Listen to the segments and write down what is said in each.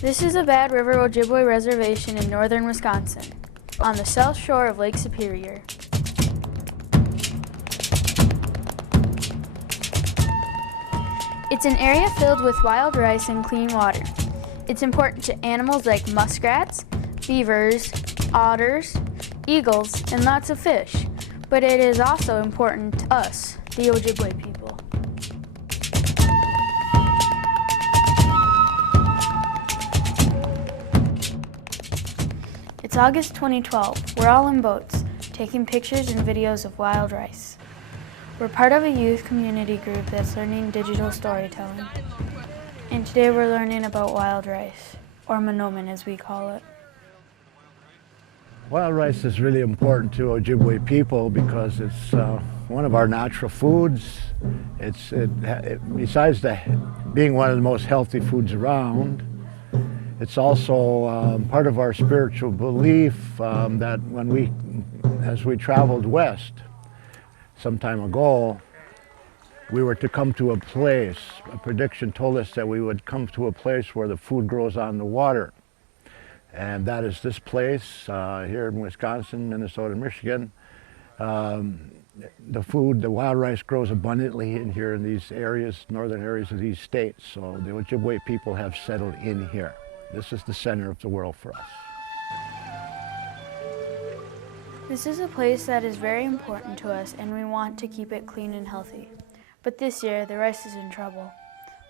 This is the Bad River Ojibwe Reservation in northern Wisconsin, on the south shore of Lake Superior. It's an area filled with wild rice and clean water. It's important to animals like muskrats, beavers, otters, eagles, and lots of fish, but it is also important to us, the Ojibwe people. It's August 2012. We're all in boats, taking pictures and videos of wild rice. We're part of a youth community group that's learning digital storytelling. And today we're learning about wild rice, or manomen as we call it. Wild rice is really important to Ojibwe people because it's one of our natural foods. Besides being one of the most healthy foods around, it's also part of our spiritual belief that as we traveled west some time ago, we were to come to a place. A prediction told us that we would come to a place where the food grows on the water. And that is this place here in Wisconsin, Minnesota, Michigan. The wild rice grows abundantly in here in these areas, northern areas of these states. So the Ojibwe people have settled in here. This is the center of the world for us. This is a place that is very important to us and we want to keep it clean and healthy. But this year, the rice is in trouble.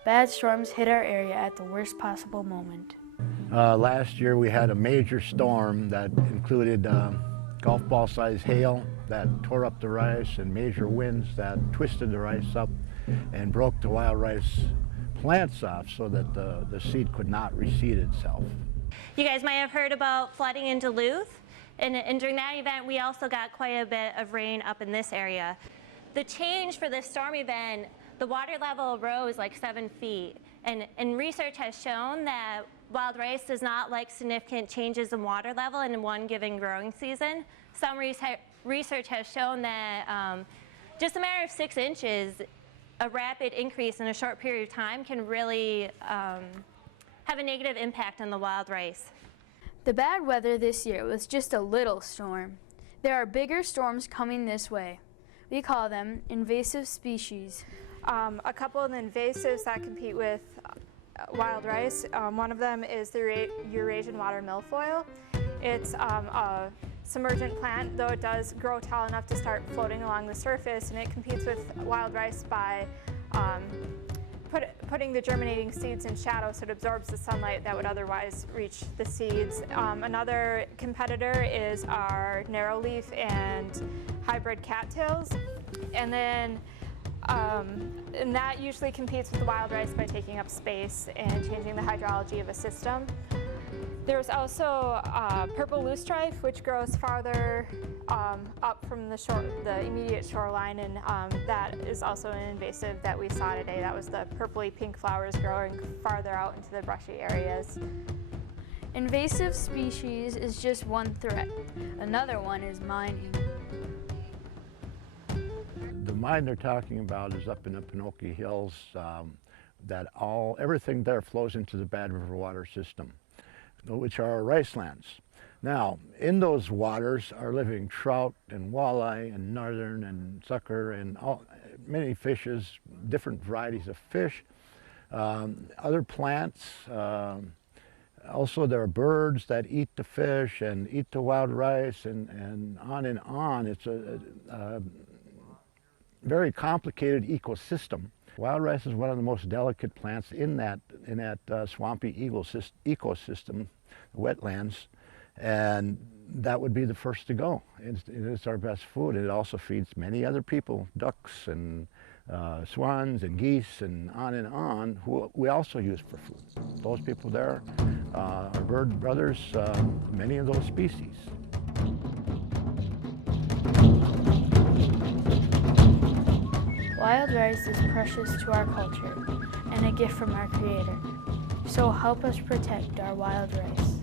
Bad storms hit our area at the worst possible moment. Last year we had a major storm that included golf ball size hail that tore up the rice and major winds that twisted the rice up and broke the wild rice plants off so that the seed could not reseed itself. You guys might have heard about flooding in Duluth, and during that event we also got quite a bit of rain up in this area. The change for this storm event, the water level rose like 7 feet, and research has shown that wild rice does not like significant changes in water level in one given growing season. Some research has shown that just a matter of 6 inches, a rapid increase in a short period of time can really have a negative impact on the wild rice. The bad weather this year was just a little storm. There are bigger storms coming this way. We call them invasive species. A couple of the invasives that compete with wild rice, one of them is the Eurasian water milfoil. It's a submergent plant, though it does grow tall enough to start floating along the surface, and it competes with wild rice by putting the germinating seeds in shadow so it absorbs the sunlight that would otherwise reach the seeds. Another competitor is our narrowleaf and hybrid cattails, and that usually competes with the wild rice by taking up space and changing the hydrology of a system. There's also purple loosestrife, which grows farther up from the immediate shoreline, and that is also an invasive that we saw today. That was the purpley pink flowers growing farther out into the brushy areas. Invasive species is just one threat. Another one is mining. The mine they're talking about is up in the Pinocchio Hills. Everything there flows into the Bad River water system, which are our rice lands. Now, in those waters are living trout and walleye and northern and sucker and many fishes, different varieties of fish, other plants. Also, there are birds that eat the fish and eat the wild rice and on and on. It's a very complicated ecosystem. Wild rice is one of the most delicate plants in that swampy ecosystem, wetlands, and that would be the first to go. It's our best food. It also feeds many other people, ducks and swans and geese and on, who we also use for food. Those people there are bird brothers, many of those species. Wild rice is precious to our culture and a gift from our Creator. So help us protect our wild rice.